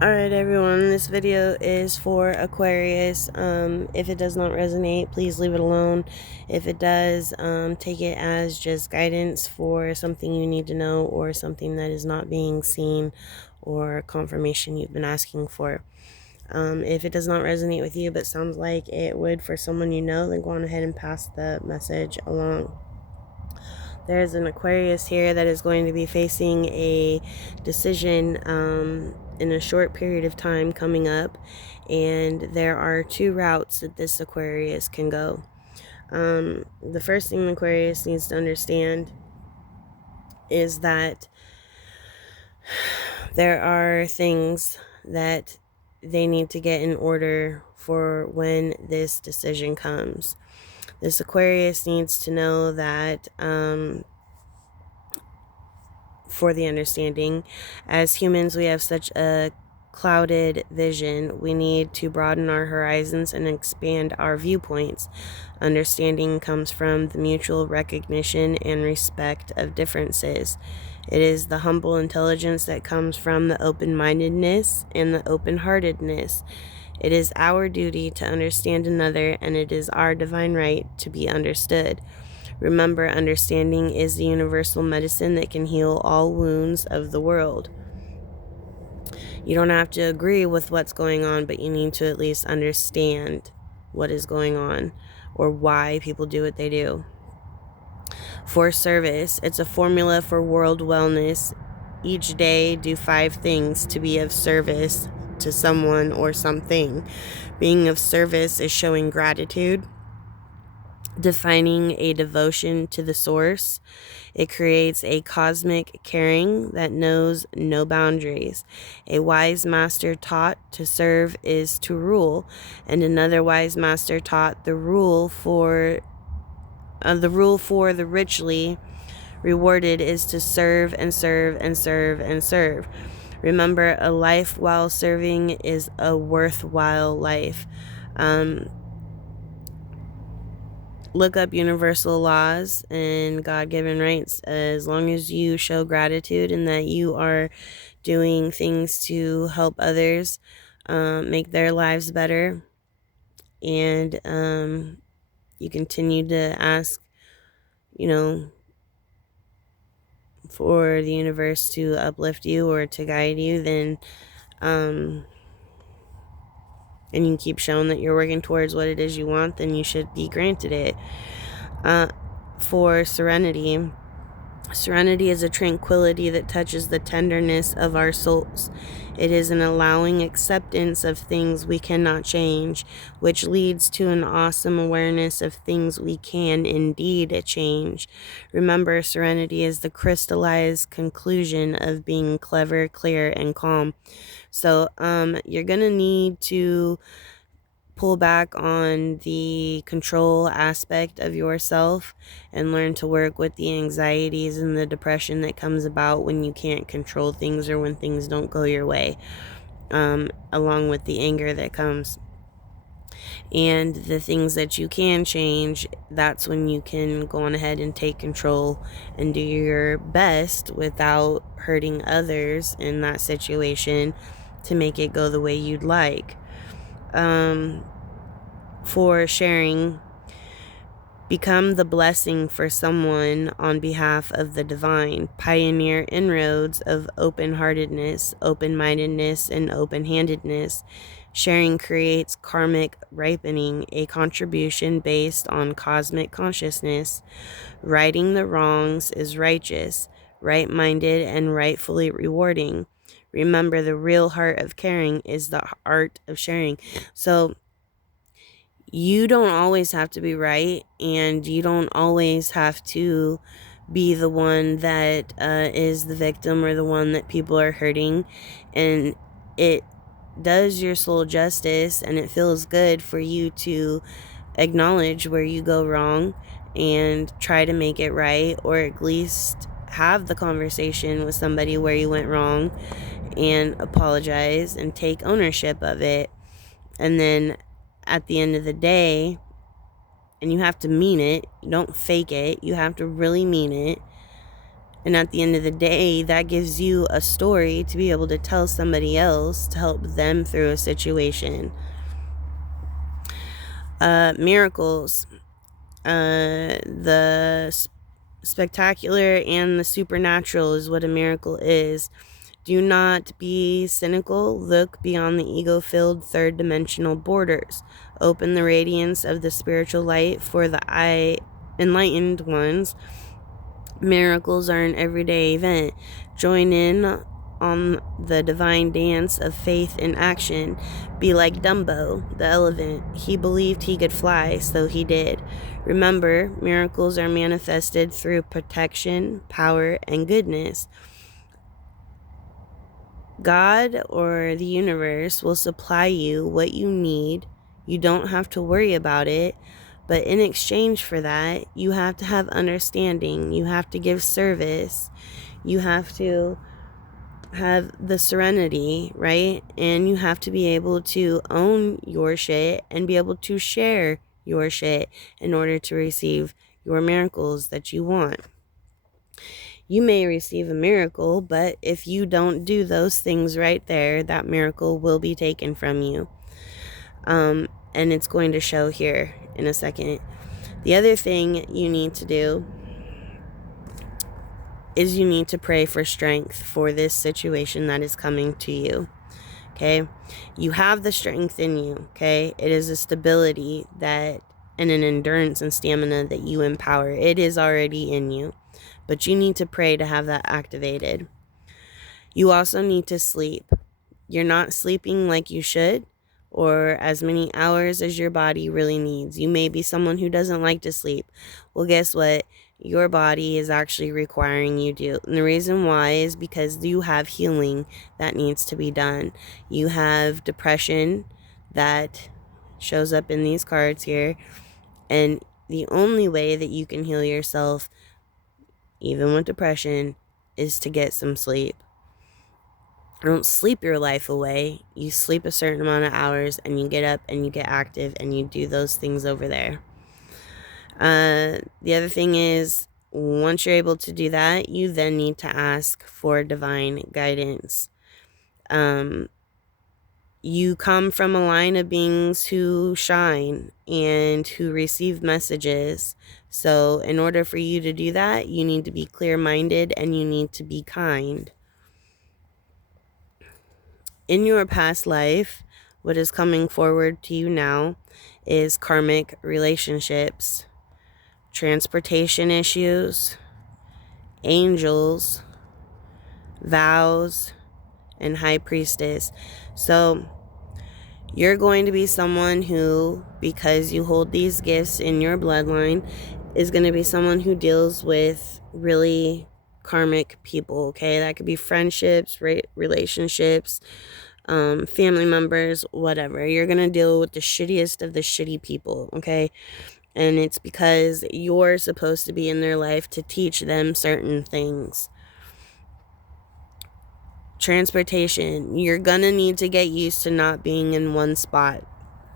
Alright everyone, this video is for Aquarius. If it does not resonate, please leave it alone. If it does, take it as just guidance for something you need to know or something that is not being seen or confirmation you've been asking for. If it does not resonate with you but sounds like it would for someone you know, then go on ahead and pass the message along. There's an Aquarius here that is going to be facing a decision in a short period of time coming up, and there are two routes that this Aquarius can go. The first thing the Aquarius needs to understand is that there are things that they need to get in order for when this decision comes. This Aquarius needs to know that for the understanding, as humans, we have such a clouded vision. We need to broaden our horizons and expand our viewpoints. Understanding comes from the mutual recognition and respect of differences. It is the humble intelligence that comes from the open-mindedness and the open-heartedness. It is our duty to understand another, and it is our divine right to be understood. Remember, understanding is the universal medicine that can heal all wounds of the world. You don't have to agree with what's going on, but you need to at least understand what is going on or why people do what they do. For service, it's a formula for world wellness. Each day, do 5 things to be of service to someone or something. Being of service is showing gratitude, defining a devotion to the source. It creates a cosmic caring that knows no boundaries. A wise master taught to serve is to rule, and another wise master taught the rule for the richly rewarded is to serve and serve and serve and serve. Remember, a life while serving is a worthwhile life. Look up universal laws and God-given rights. As long as you show gratitude and that you are doing things to help others make their lives better, and you continue to ask, for the universe to uplift you or to guide you, then and you keep showing that you're working towards what it is you want, then you should be granted it. For serenity, serenity is a tranquility that touches the tenderness of our souls. It is an allowing acceptance of things we cannot change, which leads to an awesome awareness of things we can indeed change. Remember, serenity is the crystallized conclusion of being clever, clear, and calm. So you're gonna need to pull back on the control aspect of yourself and learn to work with the anxieties and the depression that comes about when you can't control things or when things don't go your way, along with the anger that comes. And the things that you can change, that's when you can go on ahead and take control and do your best without hurting others in that situation to make it go the way you'd like. For sharing, become the blessing for someone on behalf of the divine. Pioneer inroads of open-heartedness, open-mindedness, and open-handedness. Sharing creates karmic ripening, a contribution based on cosmic consciousness. Righting the wrongs is righteous, right-minded, and rightfully rewarding. Remember, the real heart of caring is the art of sharing. So you don't always have to be right, and you don't always have to be the one that is the victim or the one that people are hurting. And it does your soul justice, and it feels good for you to acknowledge where you go wrong and try to make it right, or at least have the conversation with somebody where you went wrong and apologize and take ownership of it. And then at the end of the day, and you have to mean it, you don't fake it, you have to really mean it, And at the end of the day, that gives you a story to be able to tell somebody else to help them through a situation. Miracles. The spectacular and the supernatural is what a miracle is. Do not be cynical. Look beyond the ego-filled third-dimensional borders. Open the radiance of the spiritual light for the enlightened ones. Miracles are an everyday event. Join in on the divine dance of faith in action. Be like Dumbo, the elephant. He believed he could fly, so he did. Remember, miracles are manifested through protection, power, and goodness. God or the universe will supply you what you need. You don't have to worry about it. But in exchange for that, you have to have understanding. You have to give service. You have to have the serenity, right? And you have to be able to own your shit and be able to share your shit in order to receive your miracles that you want. You may receive a miracle, but if you don't do those things right there, that miracle will be taken from you. And it's going to show here in a second. The other thing you need to do is you need to pray for strength for this situation that is coming to you. Okay? You have the strength in you. Okay? It is a stability that and an endurance and stamina that you empower. It is already in you. But you need to pray to have that activated. You also need to sleep. You're not sleeping like you should, or as many hours as your body really needs. You may be someone who doesn't like to sleep. Well, guess what? Your body is actually requiring you to. And the reason why is because you have healing that needs to be done. You have depression that shows up in these cards here. And the only way that you can heal yourself, even with depression, is to get some sleep. Don't sleep your life away. You sleep a certain amount of hours and you get up and you get active and you do those things over there. The other thing is, once you're able to do that, you then need to ask for divine guidance. You come from a line of beings who shine and who receive messages. So in order for you to do that, you need to be clear-minded and you need to be kind. In your past life, what is coming forward to you now is karmic relationships, transportation issues, angels, vows, and high priestess. So you're going to be someone who, because you hold these gifts in your bloodline, is going to be someone who deals with really karmic people, okay? That could be friendships, relationships, family members, whatever. You're going to deal with the shittiest of the shitty people, okay? And it's because you're supposed to be in their life to teach them certain things. Transportation. You're gonna need to get used to not being in one spot,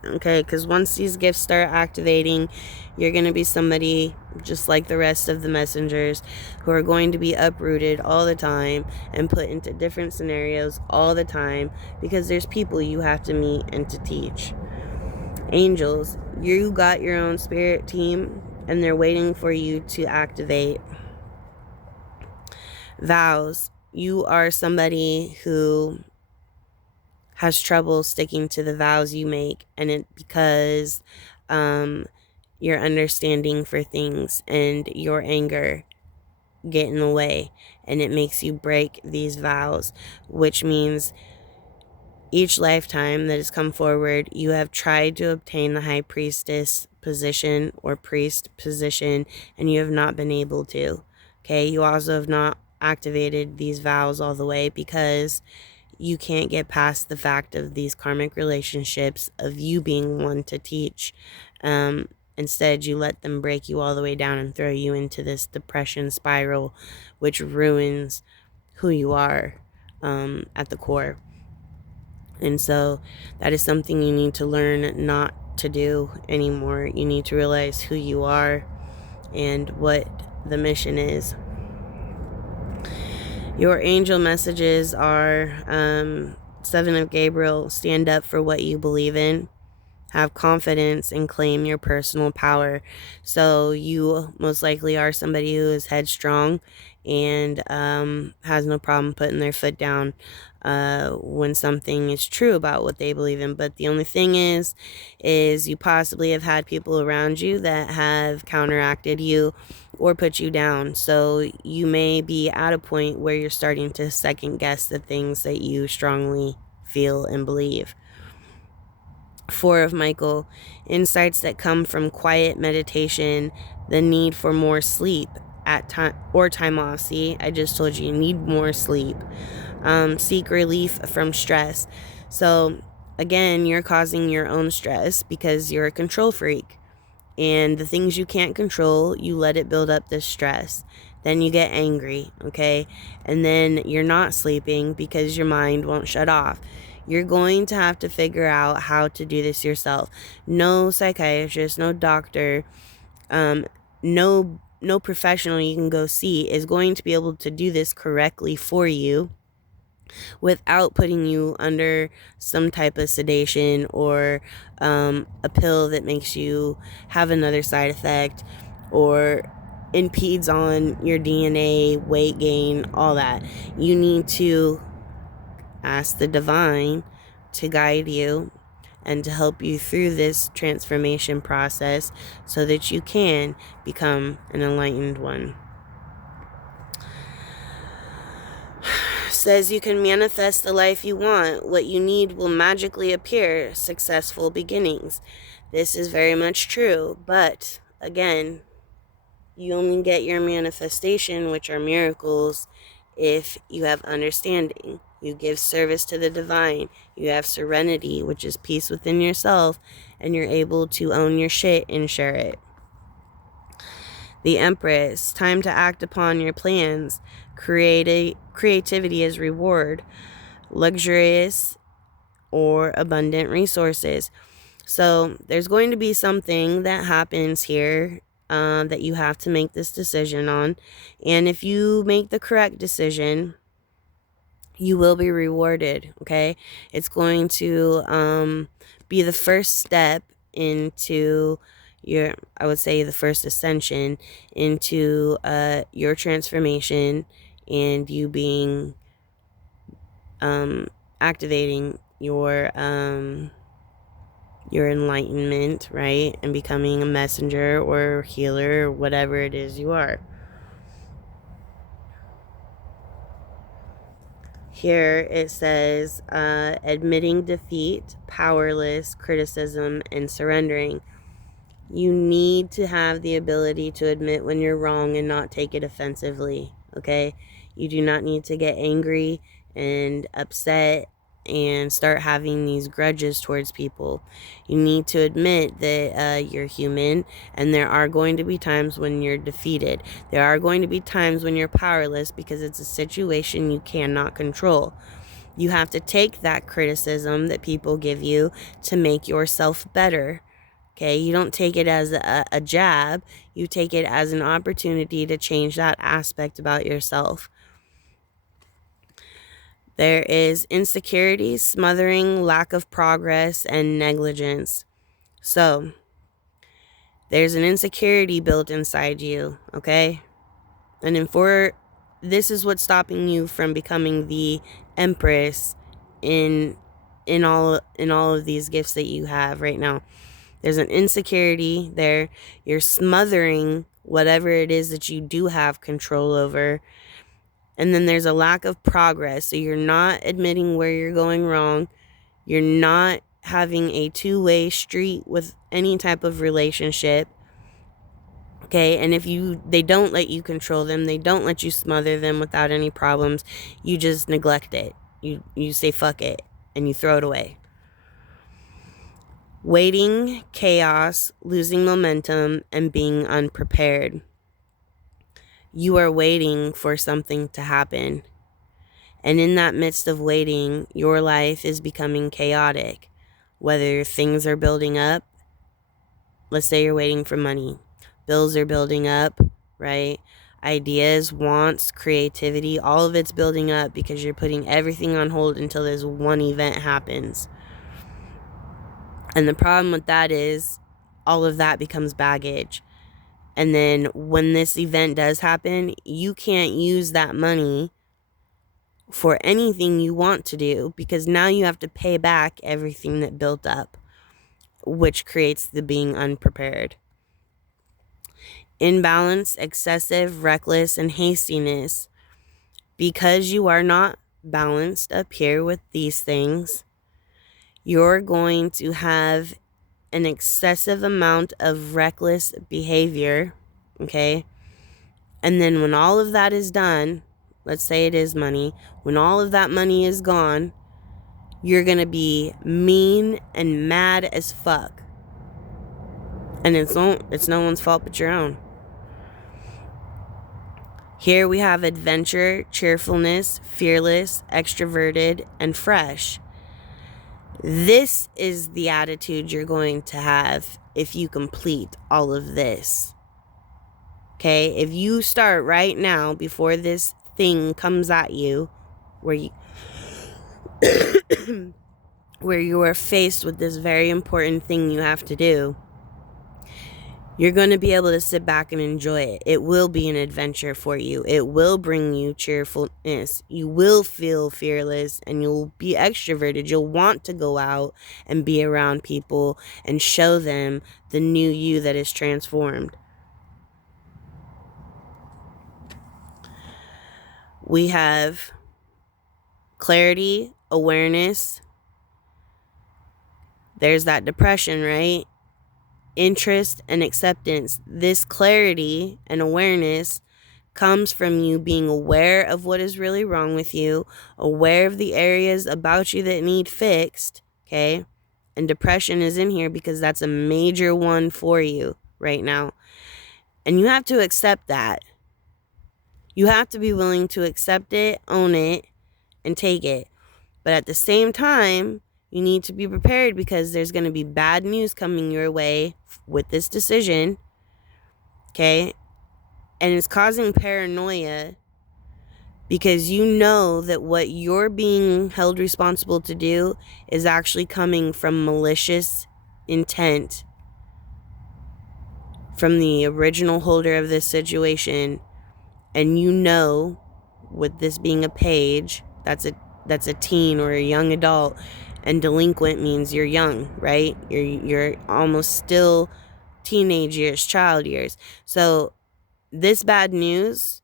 okay? Because once these gifts start activating, you're gonna be somebody just like the rest of the messengers who are going to be uprooted all the time and put into different scenarios all the time because there's people you have to meet and to teach. Angels. You got your own spirit team and they're waiting for you to activate. Vows. You are somebody who has trouble sticking to the vows you make, and it because your understanding for things and your anger get in the way, and it makes you break these vows, which means each lifetime that has come forward, you have tried to obtain the high priestess position or priest position, and you have not been able to. Okay, you also have not activated these vows all the way because you can't get past the fact of these karmic relationships of you being one to teach. Instead, you let them break you all the way down and throw you into this depression spiral, which ruins who you are at the core. And so that is something you need to learn not to do anymore. You need to realize who you are and what the mission is. Your angel messages are Seven of Gabriel, stand up for what you believe in. Have confidence and claim your personal power. So you most likely are somebody who is headstrong and has no problem putting their foot down when something is true about what they believe in. But the only thing is you possibly have had people around you that have counteracted you or put you down. So you may be at a point where you're starting to second guess the things that you strongly feel and believe. Four of Michael, insights that come from quiet meditation, the need for more sleep at time or time off. See, I just told you need more sleep. Seek relief from stress. So again, you're causing your own stress because you're a control freak. And the things you can't control, you let it build up this stress. Then you get angry, okay? And then you're not sleeping because your mind won't shut off. You're going to have to figure out how to do this yourself. No psychiatrist, no doctor, no professional you can go see is going to be able to do this correctly for you without putting you under some type of sedation or a pill that makes you have another side effect or impedes on your DNA, weight gain, all that. You need to ask the divine to guide you and to help you through this transformation process so that you can become an enlightened one. Says you can manifest the life you want. What you need will magically appear. Successful beginnings. This is very much true, but again, you only get your manifestation, which are miracles, if you have understanding. You give service to the divine. You have serenity, which is peace within yourself, and you're able to own your shit and share it. The Empress, time to act upon your plans. Creativity is reward. Luxurious or abundant resources. So there's going to be something that happens here that you have to make this decision on. And if you make the correct decision, you will be rewarded, okay? It's going to be the first step into I would say the first ascension into your transformation and you being activating your enlightenment, right? And becoming a messenger or healer or whatever it is you are. Here it says admitting defeat, powerless, criticism, and surrendering. You need to have the ability to admit when you're wrong and not take it offensively, okay? You do not need to get angry and upset and start having these grudges towards people. You need to admit that you're human, and there are going to be times when you're defeated. There are going to be times when you're powerless because it's a situation you cannot control. You have to take that criticism that people give you to make yourself better. Okay, you don't take it as a jab. You take it as an opportunity to change that aspect about yourself. There is insecurity, smothering, lack of progress, and negligence. So, there's an insecurity built inside you, okay? And this is what's stopping you from becoming the Empress in all of these gifts that you have right now. There's an insecurity there. You're smothering whatever it is that you do have control over. And then there's a lack of progress. So you're not admitting where you're going wrong. You're not having a two-way street with any type of relationship. Okay, and if they don't let you control them, they don't let you smother them without any problems, you just neglect it. You say fuck it and you throw it away. Waiting, chaos, losing momentum, and being unprepared. You are waiting for something to happen. And in that midst of waiting, your life is becoming chaotic. Whether things are building up, let's say you're waiting for money. Bills are building up, right? ideas, wants, creativity, all of it's building up because you're putting everything on hold until this one event happens. And the problem with that is all of that becomes baggage. And then when this event does happen, you can't use that money for anything you want to do because now you have to pay back everything that built up, which creates the being unprepared. Imbalance, excessive, reckless, and hastiness. Because you are not balanced up here with these things, you're going to have an excessive amount of reckless behavior, okay? And then when all of that is done, let's say it is money, when all of that money is gone, you're going to be mean and mad as fuck. And it's no one's fault but your own. Here we have adventure, cheerfulness, fearless, extroverted, and fresh. This is the attitude you're going to have if you complete all of this. Okay? If you start right now before this thing comes at you, where you are faced with this very important thing you have to do, you're going to be able to sit back and enjoy it. It will be an adventure for you. It will bring you cheerfulness. You will feel fearless and you'll be extroverted. You'll want to go out and be around people and show them the new you that is transformed. We have clarity, awareness. There's that depression, right? Interest and acceptance. This clarity and awareness comes from you being aware of what is really wrong with you, aware of the areas about you that need fixed, okay? And depression is in here because that's a major one for you right now. And you have to accept that. You have to be willing to accept it, own it, and take it. But at the same time, you need to be prepared because there's going to be bad news coming your way with this decision, okay? And it's causing paranoia because you know that what you're being held responsible to do is actually coming from malicious intent from the original holder of this situation. And you know, with this being a page, that's a teen or a young adult. And delinquent means you're young, right? You're almost still teenage years, child years. So this bad news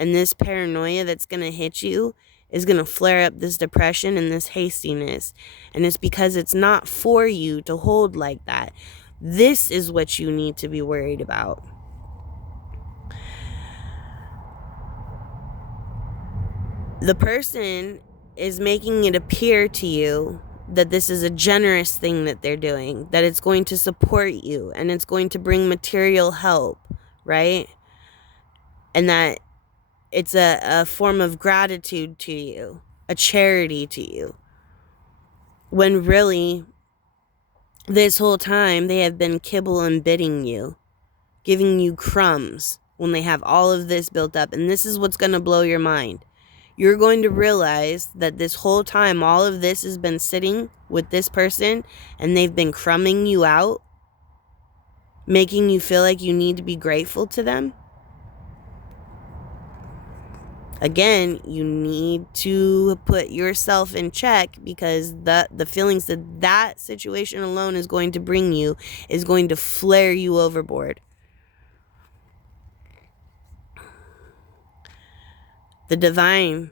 and this paranoia that's going to hit you is going to flare up this depression and this hastiness. And it's because it's not for you to hold like that. This is what you need to be worried about. The person is making it appear to you that this is a generous thing that they're doing, that it's going to support you and it's going to bring material help, right? And that it's a form of gratitude to you, a charity to you. When really, this whole time, they have been kibble and bidding you, giving you crumbs when they have all of this built up. And this is what's going to blow your mind. You're going to realize that this whole time, all of this has been sitting with this person and they've been crumbing you out, making you feel like you need to be grateful to them. Again, you need to put yourself in check because the feelings that situation alone is going to bring you is going to flare you overboard. The divine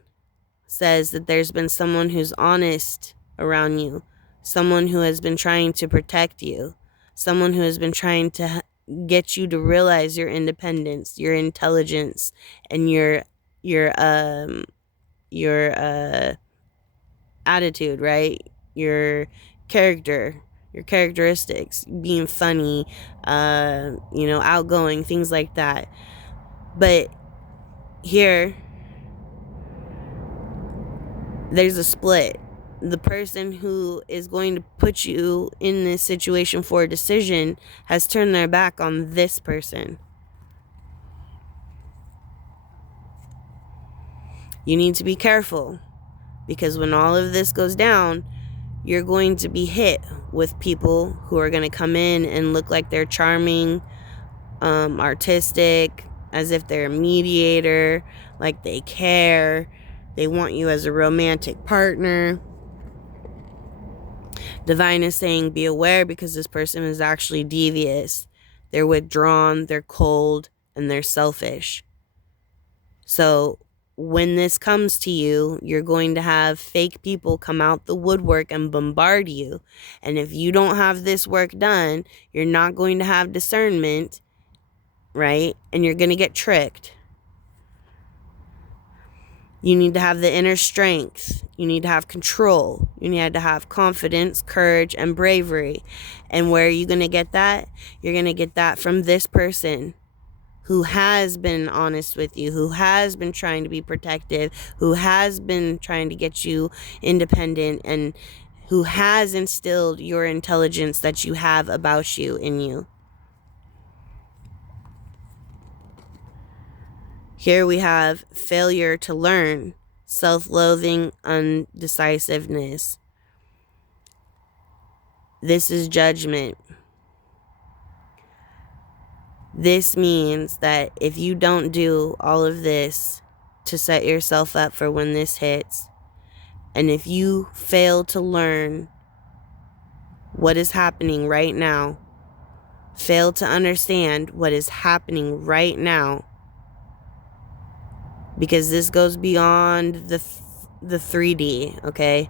says that there's been someone who's honest around you, someone who has been trying to protect you, someone who has been trying to get you to realize your independence, your intelligence, and your attitude, right? Your character, your characteristics, being funny, outgoing, things like that. But here, there's a split. The person who is going to put you in this situation for a decision has turned their back on this person. You need to be careful, because when all of this goes down, you're going to be hit with people who are going to come in and look like they're charming, artistic, as if they're a mediator, like they care. They want you as a romantic partner. Divine is saying, be aware, because this person is actually devious. They're withdrawn, they're cold, and they're selfish. So when this comes to you, you're going to have fake people come out the woodwork and bombard you. And if you don't have this work done, you're not going to have discernment, right? And you're going to get tricked. You need to have the inner strength. You need to have control. You need to have confidence, courage, and bravery. And where are you going to get that? You're going to get that from this person who has been honest with you, who has been trying to be protective, who has been trying to get you independent, and who has instilled your intelligence that you have about you in you. Here we have failure to learn, self-loathing, undecisiveness. This is judgment. This means that if you don't do all of this to set yourself up for when this hits, and if you fail to learn what is happening right now, fail to understand what is happening right now, because this goes beyond the 3D, okay?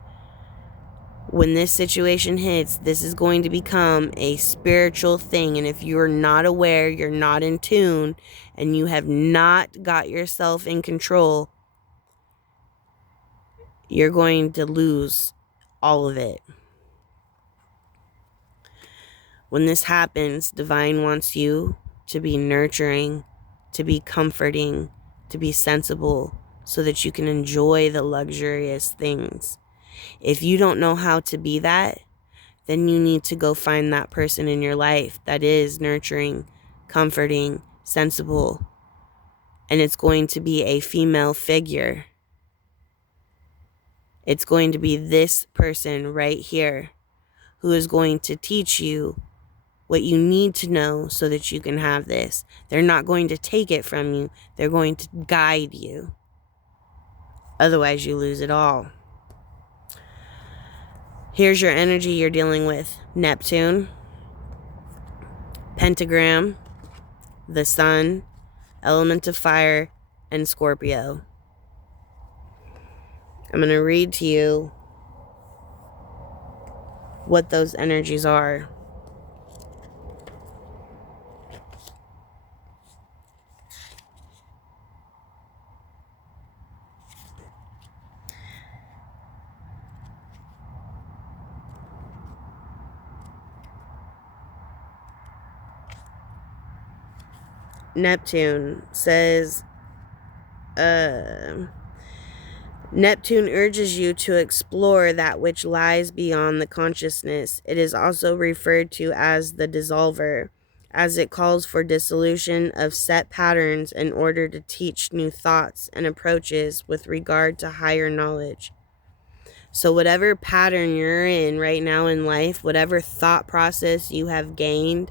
When this situation hits, this is going to become a spiritual thing. And if you're not aware, you're not in tune, and you have not got yourself in control, you're going to lose all of it. When this happens, Divine wants you to be nurturing, to be comforting, to be sensible, so that you can enjoy the luxurious things. If you don't know how to be that, then you need to go find that person in your life that is nurturing, comforting, sensible. And it's going to be a female figure. It's going to be this person right here who is going to teach you what you need to know so that you can have this. They're not going to take it from you. They're going to guide you. Otherwise, you lose it all. Here's your energy you're dealing with. Neptune, Pentagram, the Sun, Element of Fire, and Scorpio. I'm going to read to you what those energies are. Neptune says, Neptune urges you to explore that which lies beyond the consciousness. It is also referred to as the dissolver, as it calls for dissolution of set patterns in order to teach new thoughts and approaches with regard to higher knowledge. So whatever pattern you're in right now in life, whatever thought process you have gained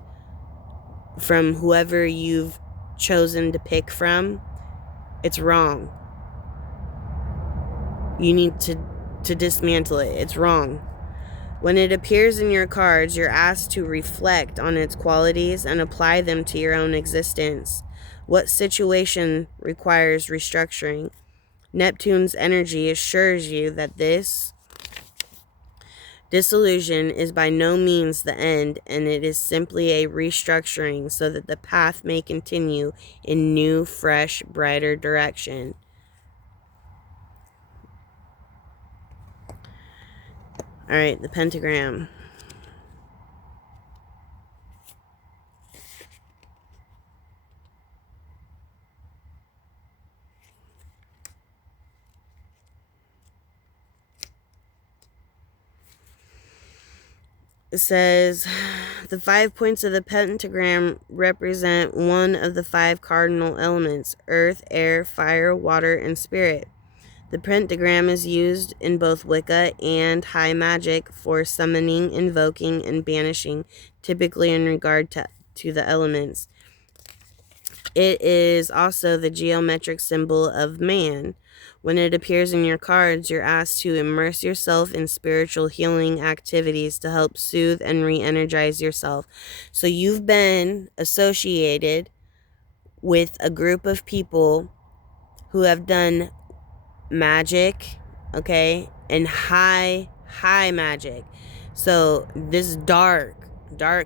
from whoever you've chosen to pick from, it's wrong. You need to dismantle it. It's wrong. When it appears in your cards, you're asked to reflect on its qualities and apply them to your own existence. What situation requires restructuring? Neptune's energy assures you that this dissolution is by no means the end, and it is simply a restructuring so that the path may continue in new, fresh, brighter direction. All right, the pentagram. It says, the 5 points of the pentagram represent one of the 5 cardinal elements: earth, air, fire, water, and spirit. The pentagram is used in both Wicca and high magic for summoning, invoking, and banishing, typically in regard to the elements. It is also the geometric symbol of man. When it appears in your cards, you're asked to immerse yourself in spiritual healing activities to help soothe and re-energize yourself. So you've been associated with a group of people who have done magic, okay, and high magic. So this dark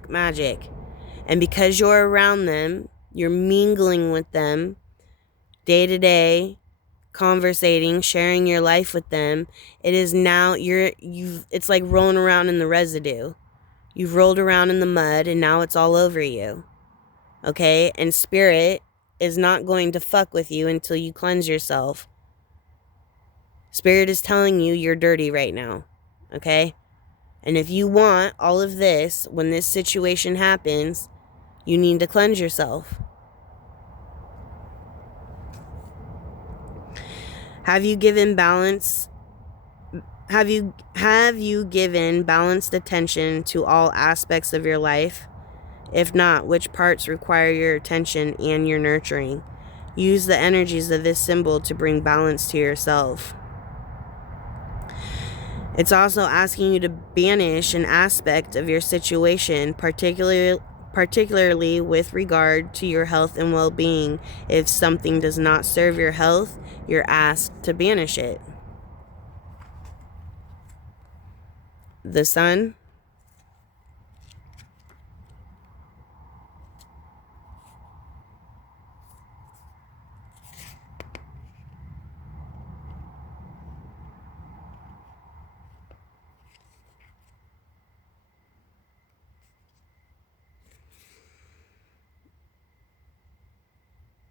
magic. And because you're around them, you're mingling with them day to day, conversating, sharing your life with them. It is now it's like rolling around in the residue. You've rolled around in the mud and now it's all over you. Okay? And spirit is not going to fuck with you until you cleanse yourself. Spirit is telling you you're dirty right now. Okay? And if you want all of this, when this situation happens, you need to cleanse yourself. Have you given balanced attention to all aspects of your life? If not, which parts require your attention and your nurturing? Use the energies of this symbol to bring balance to yourself. It's also asking you to banish an aspect of your situation, particularly with regard to your health and well-being. If something does not serve your health, you're asked to banish it. The sun.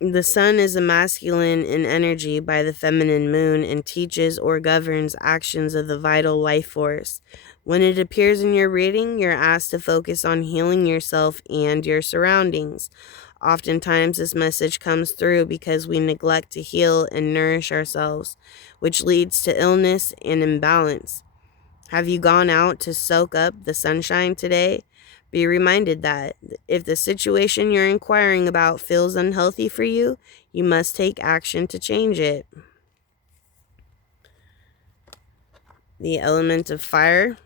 The sun is a masculine in energy by the feminine moon and teaches or governs actions of the vital life force. When it appears in your reading, you're asked to focus on healing yourself and your surroundings. Oftentimes, this message comes through because we neglect to heal and nourish ourselves, which leads to illness and imbalance. Have you gone out to soak up the sunshine today? Be reminded that if the situation you're inquiring about feels unhealthy for you, you must take action to change it. The element of fire.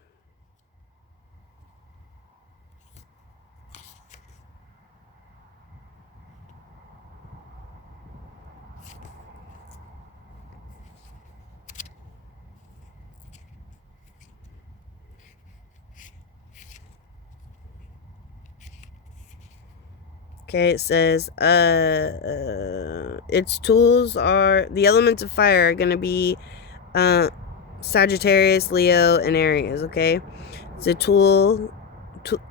Okay, it says its tools are, the elements of fire are going to be Sagittarius, Leo, and Aries, okay?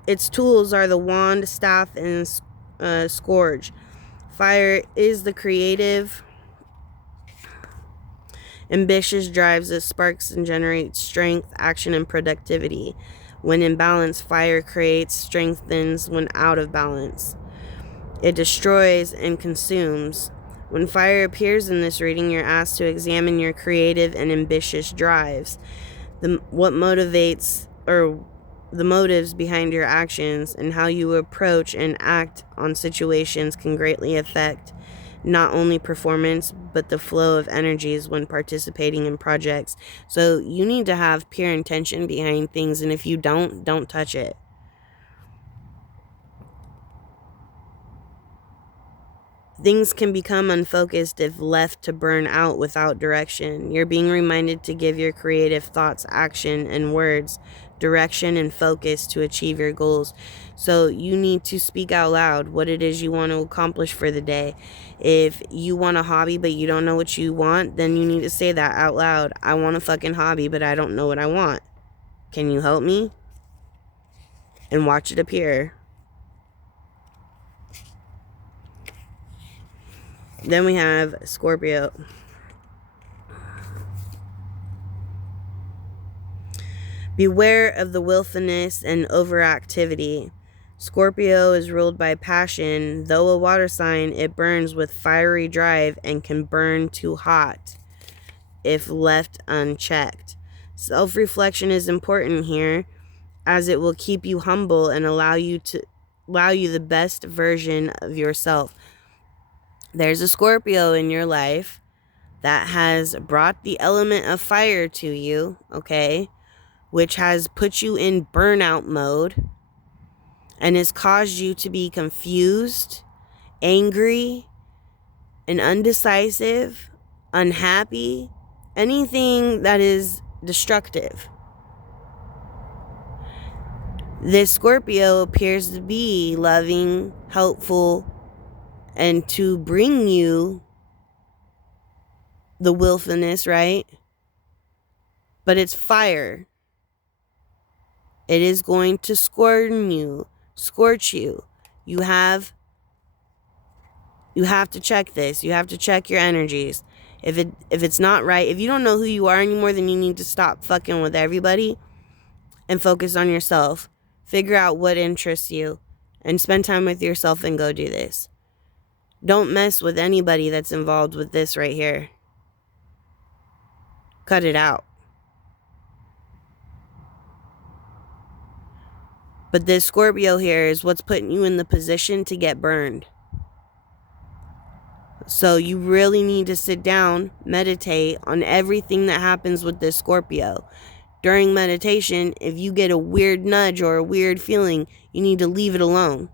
Its tools are the wand, staff, and scourge. Fire is the creative, ambitious drives that sparks and generates strength, action, and productivity. When in balance, fire creates, strengthens when out of balance. It destroys and consumes. When fire appears in this reading, you're asked to examine your creative and ambitious drives. The motives behind your actions and how you approach and act on situations can greatly affect not only performance, but the flow of energies when participating in projects. So you need to have pure intention behind things, and if you don't touch it. Things can become unfocused if left to burn out without direction. You're being reminded to give your creative thoughts, action, and words direction and focus to achieve your goals. So you need to speak out loud what it is you want to accomplish for the day. If you want a hobby but you don't know what you want, then you need to say that out loud. I want a fucking hobby but I don't know what I want. Can you help me? And watch it appear. Then we have Scorpio. Beware of the willfulness and overactivity. Scorpio is ruled by passion. Though a water sign, it burns with fiery drive and can burn too hot. if left unchecked. Self-reflection is important here, as it will keep you humble and allow you the best version of yourself. There's a Scorpio in your life that has brought the element of fire to you, okay, which has put you in burnout mode and has caused you to be confused, angry, and undecisive, unhappy, anything that is destructive. This Scorpio appears to be loving, helpful, and to bring you the willfulness, right? But it's fire. It is going to scorch you. You have to check this. You have to check your energies. If it's not right, if you don't know who you are anymore, then you need to stop fucking with everybody and focus on yourself. Figure out what interests you and spend time with yourself and go do this. Don't mess with anybody that's involved with this right here. Cut it out. But this Scorpio here is what's putting you in the position to get burned. So you really need to sit down, meditate on everything that happens with this Scorpio. During meditation, if you get a weird nudge or a weird feeling, you need to leave it alone.